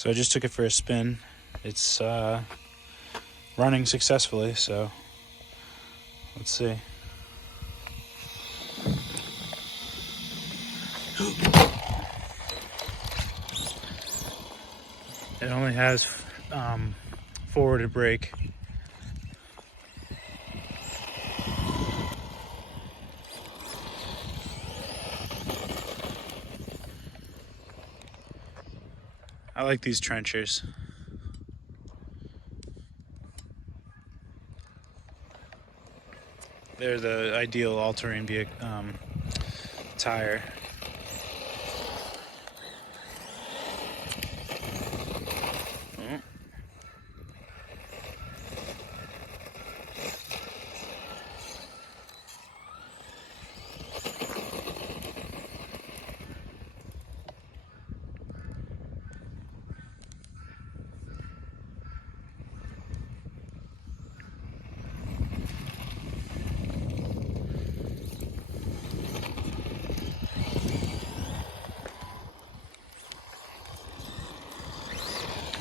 So I just took it for a spin. It's running successfully, so let's see. It only has forwarded brake. I like these trenchers. They're the ideal all-terrain tire.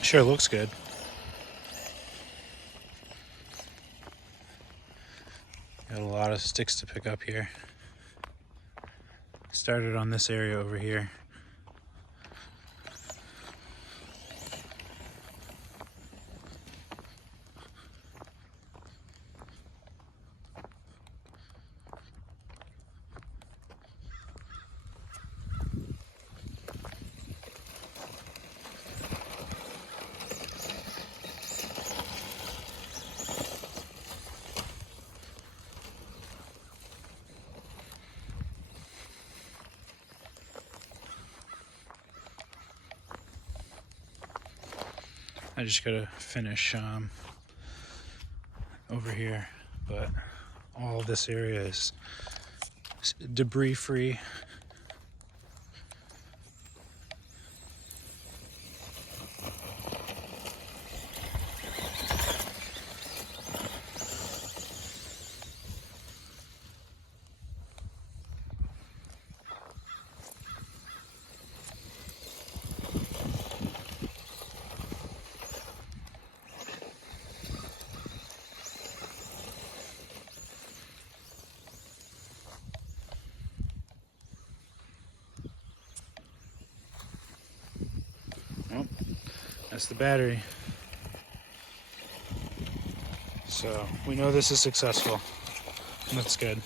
Sure looks good. Got a lot of sticks to pick up here. Started on this area over here. I just gotta finish over here, but all of this area is debris free. Well, that's the battery. So we know this is successful. That's good.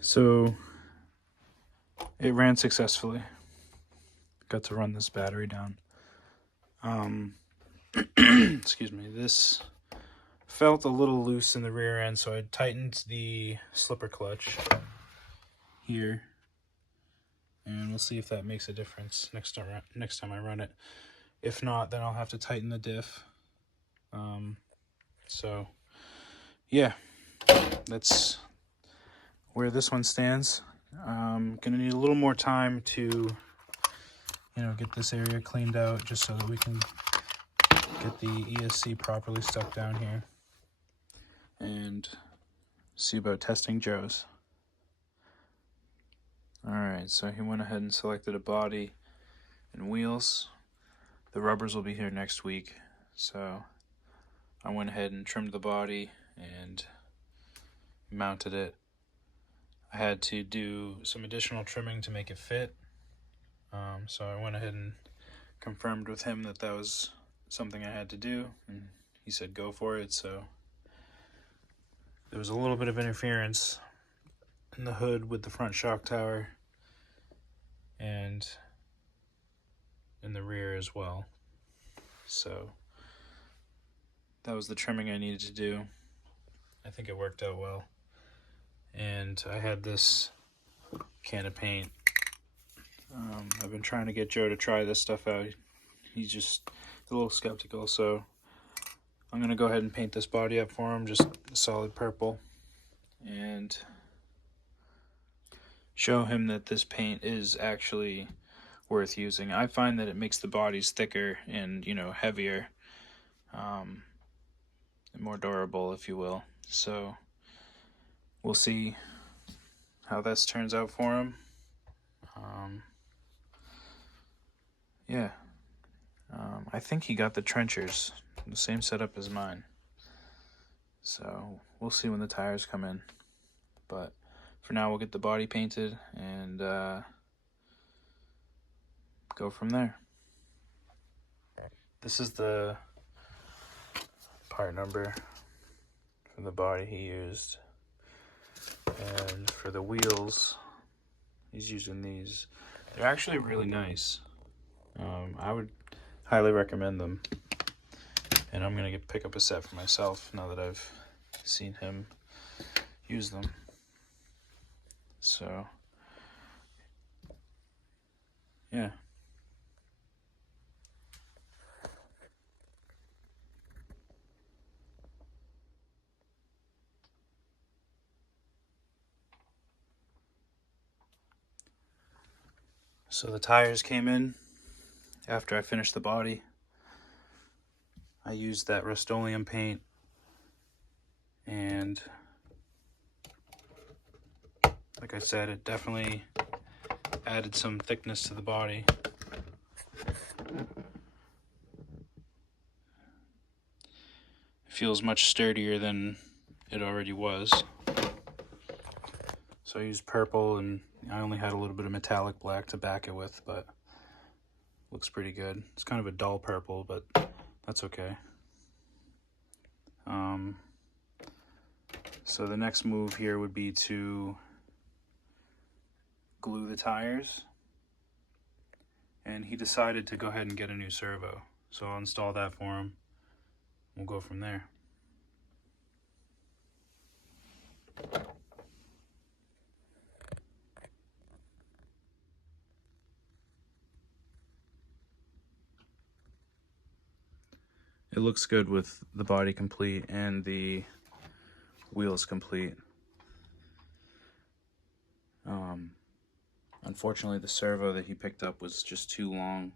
So it ran successfully. Got to run this battery down. Excuse me. This felt a little loose in the rear end, so I tightened the slipper clutch here, and we'll see if that makes a difference next time I run it. If not, then I'll have to tighten the diff. So yeah, that's where this one stands. Gonna need a little more time to get this area cleaned out, just so that we can get the ESC properly stuck down here and see about testing Joe's. Alright, so he went ahead and selected a body and wheels. The rubbers will be here next week, so I went ahead and trimmed the body and mounted it. I had to do some additional trimming to make it fit, so I went ahead and confirmed with him that that was something I had to do, and he said go for it. So there was a little bit of interference in the hood with the front shock tower and in the rear as well. So that was the trimming I needed to do. I think it worked out well. And I had this can of paint. I've been trying to get Joe to try this stuff out. He's just a little skeptical, so I'm gonna go ahead and paint this body up for him, just a solid purple, and show him that this paint is actually worth using. I find that it makes the bodies thicker and, you know, heavier, and more durable, if you will. So we'll see how this turns out for him. Yeah, I think he got the trenchers, the same setup as mine. So we'll see when the tires come in. But for now, we'll get the body painted and go from there. This is the part number for the body he used. And for the wheels, he's using these. They're actually really nice. I would highly recommend them. And I'm going to pick up a set for myself now that I've seen him use them. So, yeah. So the tires came in after I finished the body. I used that Rust-Oleum paint, and like I said, it definitely added some thickness to the body. It feels much sturdier than it already was. So I used purple, and I only had a little bit of metallic black to back it with, but looks pretty good. It's kind of a dull purple, but that's okay. So the next move here would be to glue the tires, and he decided to go ahead and get a new servo. So I'll install that for him. We'll go from there. It looks good with the body complete and the wheels complete. Unfortunately, the servo that he picked up was just too long,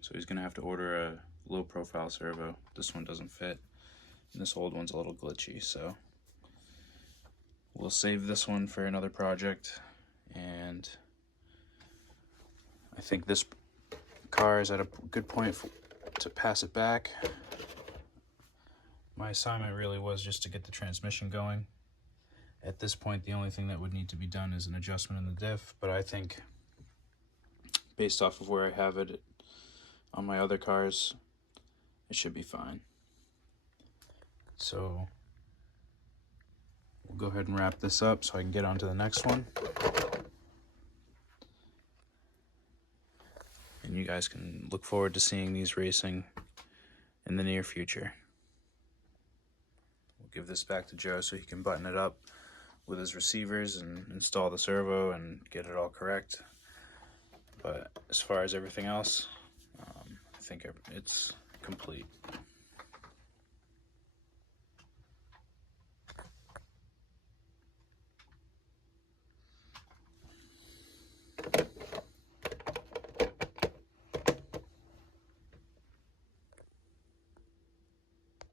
so he's gonna have to order a low profile servo. This one doesn't fit, and this old one's a little glitchy, so we'll save this one for another project. And I think this car is at a good point to pass it back. My assignment really was just to get the transmission going. At this point, the only thing that would need to be done is an adjustment in the diff, but I think based off of where I have it on my other cars, it should be fine. So we'll go ahead and wrap this up so I can get on to the next one. And you guys can look forward to seeing these racing in the near future. We'll give this back to Joe so he can button it up with his receivers and install the servo and get it all correct. But as far as everything else, I think it's complete.